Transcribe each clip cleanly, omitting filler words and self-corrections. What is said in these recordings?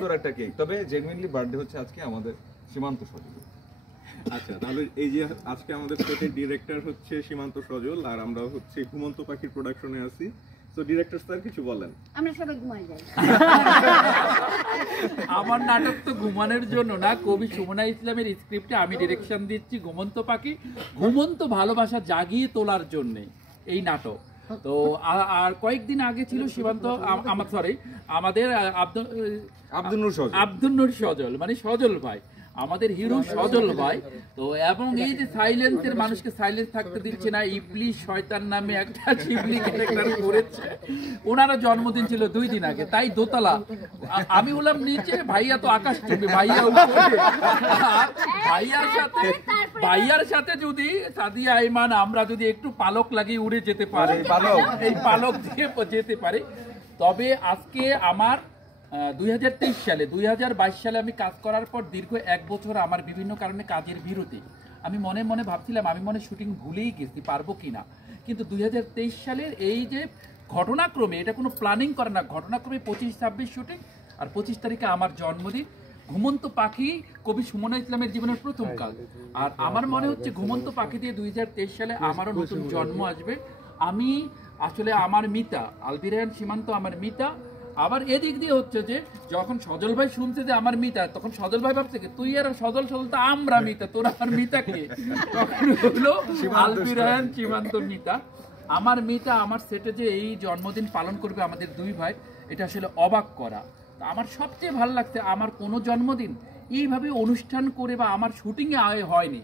সুন্দর একটা কেক, তবে জেনুইনলি বার্থডে হচ্ছে আজকে আমাদের সীমান্ত সজল। আচ্ছা, তাহলে এই যে আজকে আমাদের সেটের ডিরেক্টর হচ্ছে সীমান্ত সজল, আর আমরা হচ্ছে ঘুমন্ত পাখির প্রোডাকশনে আছি। তো ডিরেক্টর স্যার কিছু বলেন। আমরা সবাই ঘুমাই যাই। আমার নাটক তো ঘুমানোর জন্য না, কবি সুমনা ইসলামের স্ক্রিপ্টে আমি ডিরেকশন দিচ্ছি ঘুমন্ত পাখি, ঘুমন্ত ভালোবাসা জাগিয়ে তোলার জন্য এই নাটক। তো আর কয়েকদিন আগে ছিল সীমান্ত আমাদের আব্দুল নূর সজল, মানে সজল ভাই, আমাদের হিরো সজল ভাই। তো এবং এই যে সাইলেন্সের মানুষকে সাইলেন্স থাকতে দিচ্ছে না, ইবলিশ শয়তান নামে একটা শিবলি ক্যারেক্টার করেছে। ওনারও জন্মদিন ছিল 2 দিন আগে, তাই দোতলা, আমি বললাম নিচে, ভাইয়া তো আকাশ চুম্বি, ভাইয়া উপরে। ভাইয়ার সাথে যদি সাদিয়া আইমান আমরা যদি একটু পালক লাগিয়ে উড়ে যেতে পারি, এই পালক দিয়ে যেতে পারি, তবে আজকে আমার 2023 সালে 2022 সালে আমি কাজ করার পর দীর্ঘ 1 বছর আমার বিভিন্ন কারণে কাজের বিরতি। আমি মনে মনে ভাবছিলাম আমি মনে শুটিং ভুলেই গেছি, পারবো কিনা। কিন্তু 2023 সালের এই যে ঘটনাক্রমে, এটা কোনো প্ল্যানিং করে না, ঘটনাক্রমে 25-26 শুটিং, আর 25 তারিখে আমার জন্মদিন। ঘুমন্ত পাখি কবি সুমনা ইসলামের জীবনের প্রথম কাজ, আর আমার মনে হচ্ছে ঘুমন্ত পাখি দিয়ে 2023 সালে আমারও নতুন জন্ম আসবে। আমি আসলে আমার মিতা, আলবিরায়ান সীমান্ত আমার মিতা। আবার এদিক দিয়ে হচ্ছে যে যখন সজল ভাই শুনছে যে আমার মিতা, তখন সজল ভাই ভাবছে তুই আর সজল তো আমরা মিতা, তোরা আমার মিতা কে? তখন হলো আলবিরায়ান সীমান্ত মিতা। আমার মিতা আমার সেটে যে এই জন্মদিন পালন করবে আমাদের 2 ভাই, এটা আসলে অবাক করা। আমার সবচেয়ে ভালো লাগছে আমার কোনো জন্মদিন এইভাবে অনুষ্ঠান করে বা আমার শুটিংয়ে হয়নি।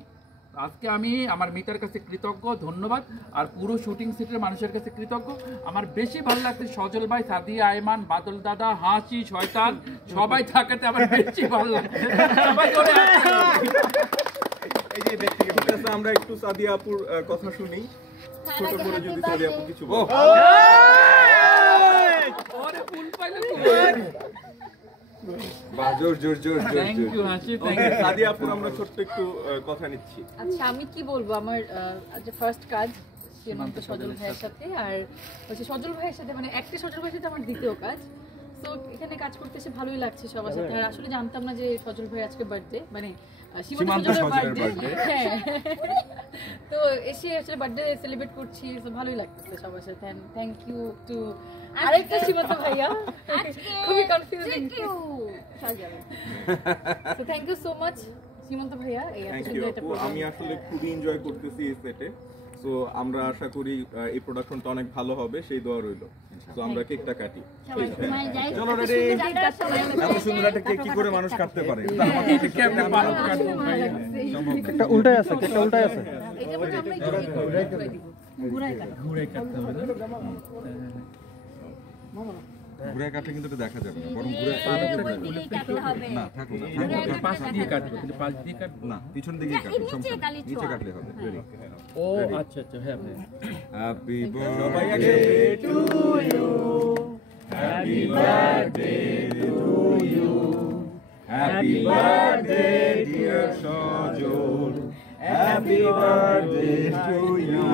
আজকে আমি আমার মিতার কাছে কৃতজ্ঞ, ধন্যবাদ, আর পুরো শুটিং সেটের মানুষের কাছে কৃতজ্ঞ। আমার বেশি ভালো লাগছে সজল ভাই, সাদিয়া আইমান, বাদল দাদা, হাসি, শয়তান সবাই থাকাতে আমার বেশি ভালো লাগছে। এই যে ব্যক্তিগত আমরা একটু সাদিয়া আপুর কথা শুনি, ছোট করে যদি সাদিয়া আপু কিছু বলেন। ওরে ফুল পাইলে সাদিয়া আপুর আমরা ছোট্ট একটু কথা নিচ্ছি। আচ্ছা, আমি কি বলবো, আমার যে ফার্স্ট কাজ সীমান্ত সজল ভাইয়ের সাথে, আর হচ্ছে সজল ভাইয়ের সাথে, মানে একটা সজল ভাইয়ের সাথে আমার দ্বিতীয় কাজ। তো এখানে কাজ করতে এসে ভালোই লাগছে সবার সাথে। আর আসলে জানতাম না যে সজল ভাই আজকে বার্থডে, মানে সীমান্ত সজলের বার্থডে। হ্যাঁ, তো এসে আসলে বার্থডে সেলিব্রেট করছি, তো ভালোই লাগতেছে সবার সাথে। থ্যাংক ইউ টু আরেকটা সীমান্ত ভাইয়া, খুবই কনফিউজিং। তো থ্যাংক ইউ সো মাচ সীমান্ত ভাইয়া। আমি আসলে খুবই এনজয় করতেছি এই সেটে। সো আমরা আশা করি এই প্রোডাকশনটা অনেক ভালো হবে, সেই দোয়া রইল। তো আমরা কেকটা কাটি। চলো রেডি। এত সুন্দর একটা কেক কি করে মানুষ কাটতে পারে? একটা উল্টায় আছে, কেকটা উল্টায় আছে। ঘুরে কাটলে কিন্তু এটা দেখা যাবে না, বরং ঘুরে না থাকুক না, পাশ দিয়ে কাটবো, কিন্তু পাশ দিয়ে কাটবো না, পিছন দিকে কাটবে, নিচে কাটলে হবে। রেডি? ও আচ্ছা আচ্ছা, হ্যাঁ happy birthday to you, happy birthday to you, happy birthday dear Sajal, happy birthday to you.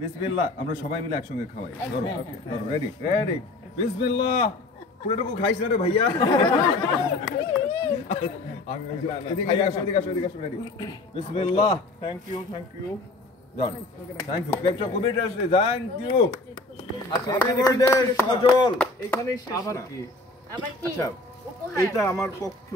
বিসমিল্লাহ, আমরা সবাই মিলে একসঙ্গে খাওয়াই। ধরো ধরো, রেডি রেডি, বিসমিল্লাহ। পুরোটুকু খাইছ না রে ভাইয়া? এদিকে আসো, এদিকে আসো, এদিকে আসো, রেডি, বিসমিল্লাহ। Thank you, thank you, John, thank you, কেকটা খুবই টেস্টি, থ্যাংক ইউ। আচ্ছা, হ্যাপি বার্থডে সজল। এখানেই শেষ? আবার কি? আচ্ছা, এইটা আমার পক্ষ